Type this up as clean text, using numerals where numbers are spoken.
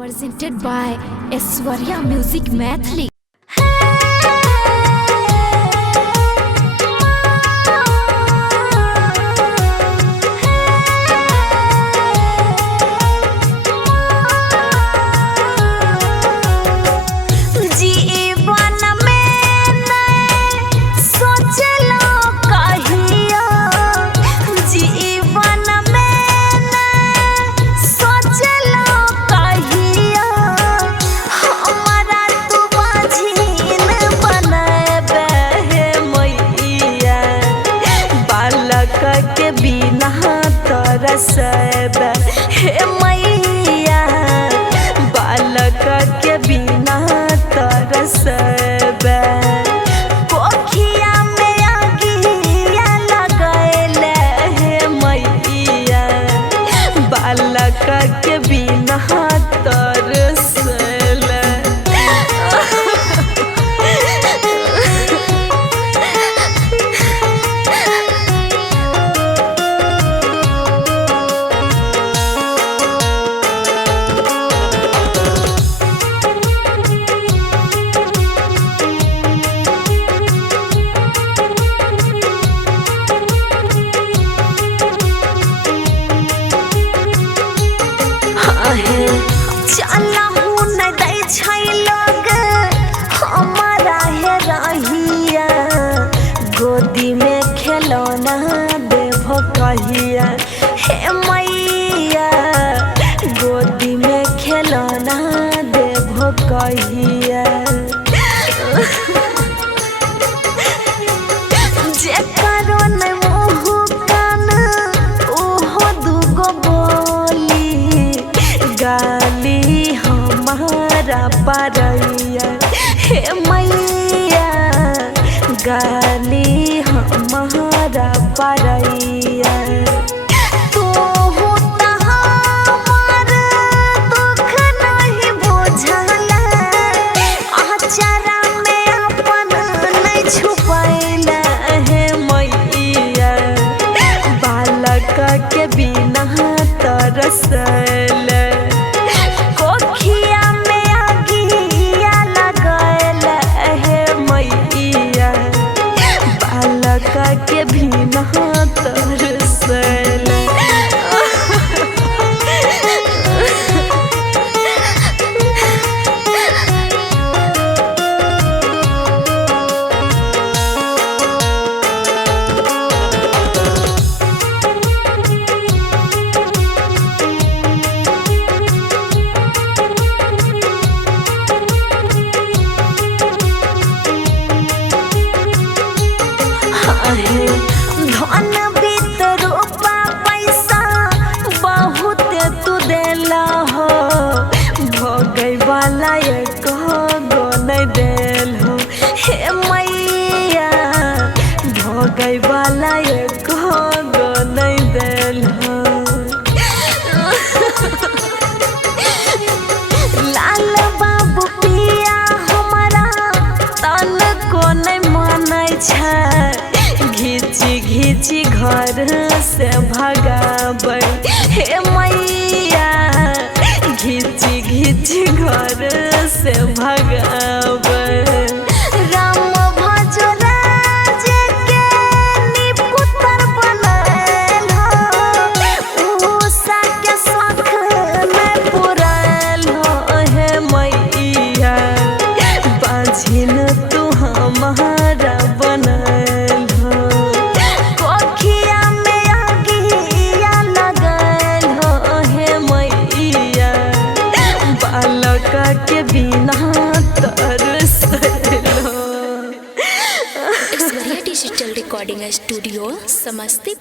Presented by Aishwarya Music Mathli. के बिना तरसब हे मैया बालक के बिना तरसब कोखिया में आगिया लगैल हे मैया बालक के बिना तरसल चला हूँ न दै छै लोग हमारा है रहिया गोदी में खिलौना देभो कहिया हे मैया गोदी में खिलौना देभो कहिया जे करो न मुँह कान ओहो दूगो बोली गाली हमारा परैया हे मैया गाली हमारा परैया तू त हमार दुख नहीं बुझल आचारा में अपन नहीं छुपैल हे मैया बालक के बिना तरसल के बिना तरसल धन बीत रूपा पैसा बहुत तू देला हो भोगै वाला एक गो नहीं देल हो हे मैया भोगै वाला एक गो नहीं देल हो लाल बाबू पिया हमारा तन को नहीं मानै छै घिची घिची घर से भगाबै हे मैया घिची घिची घर से भगाबै राम भजो राज के निपुत्र बनल हो उषा के शौख में पुरल हो हे मैया बाझिन तू हमारा बनल के बिना तरसलो। Aishwarya Digital Recording Studio, Samastipur.